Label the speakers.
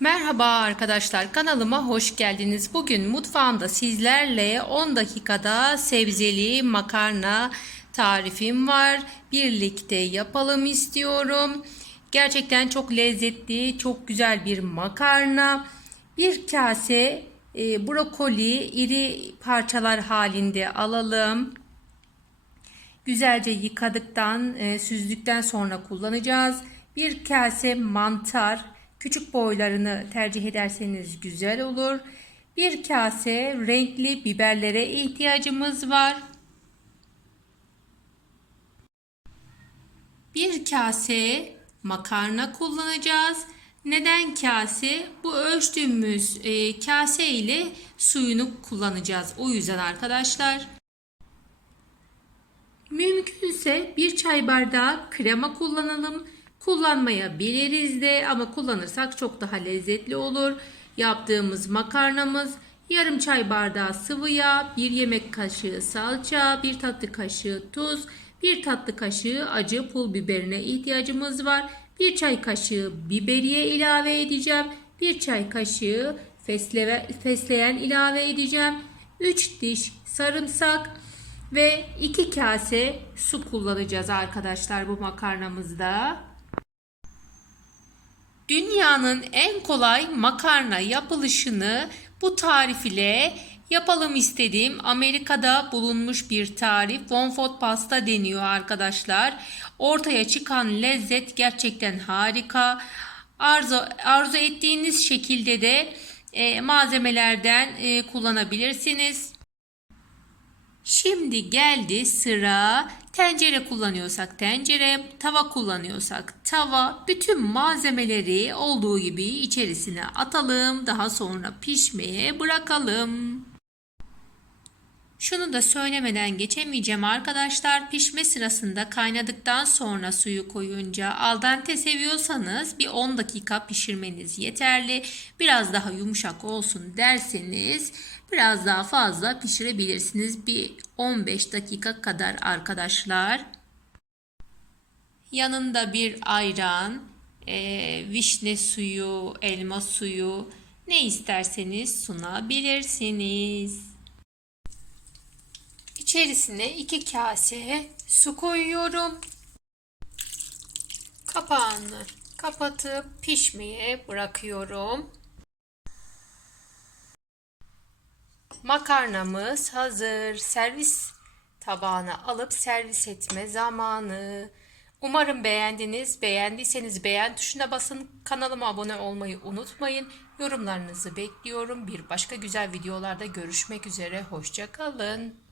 Speaker 1: Merhaba arkadaşlar kanalıma hoş geldiniz. Bugün mutfağımda sizlerle 10 dakikada sebzeli makarna tarifim var. Birlikte yapalım istiyorum. Gerçekten çok lezzetli, çok güzel bir makarna. Bir kase e, brokoli iri parçalar halinde alalım. Güzelce yıkadıktan, e, süzdükten sonra kullanacağız. Bir kase mantar, küçük boylarını tercih ederseniz güzel olur. Bir kase renkli biberlere ihtiyacımız var. Bir kase makarna kullanacağız. Neden kase? Bu ölçtüğümüz e, kase ile suyunu kullanacağız. O yüzden arkadaşlar. Mümkünse bir çay bardağı krema kullanalım. Kullanmayabiliriz de ama kullanırsak çok daha lezzetli olur. Yaptığımız makarnamız yarım çay bardağı sıvı yağ, bir yemek kaşığı salça, bir tatlı kaşığı tuz, bir tatlı kaşığı acı pul biberine ihtiyacımız var. Bir çay kaşığı biberiye ilave edeceğim. Bir çay kaşığı fesleğen, fesleğen ilave edeceğim. 3 diş sarımsak ve 2 kase su kullanacağız arkadaşlar bu makarnamızda. Dünyanın en kolay makarna yapılışını bu tarif ile yapalım istediğim Amerika'da bulunmuş bir tarif. Bonfot pasta deniyor arkadaşlar. Ortaya çıkan lezzet gerçekten harika. Arzu, arzu ettiğiniz şekilde de e, malzemelerden e, kullanabilirsiniz. Şimdi geldi sıra tencere kullanıyorsak tencere, tava kullanıyorsak tava. Bütün malzemeleri olduğu gibi içerisine atalım. Daha sonra pişmeye bırakalım. Şunu da söylemeden geçemeyeceğim arkadaşlar. Pişme sırasında kaynadıktan sonra suyu koyunca al dente seviyorsanız bir 10 dakika pişirmeniz yeterli. Biraz daha yumuşak olsun derseniz biraz daha fazla pişirebilirsiniz. Bir 15 dakika kadar arkadaşlar. Yanında bir ayran, e, vişne suyu, elma suyu ne isterseniz sunabilirsiniz. İçerisine 2 kase su koyuyorum. Kapağını kapatıp pişmeye bırakıyorum. Makarnamız hazır. Servis tabağına alıp servis etme zamanı. Umarım beğendiniz. Beğendiyseniz beğen tuşuna basın. Kanalıma abone olmayı unutmayın. Yorumlarınızı bekliyorum. Bir başka güzel videolarda görüşmek üzere. Hoşçakalın.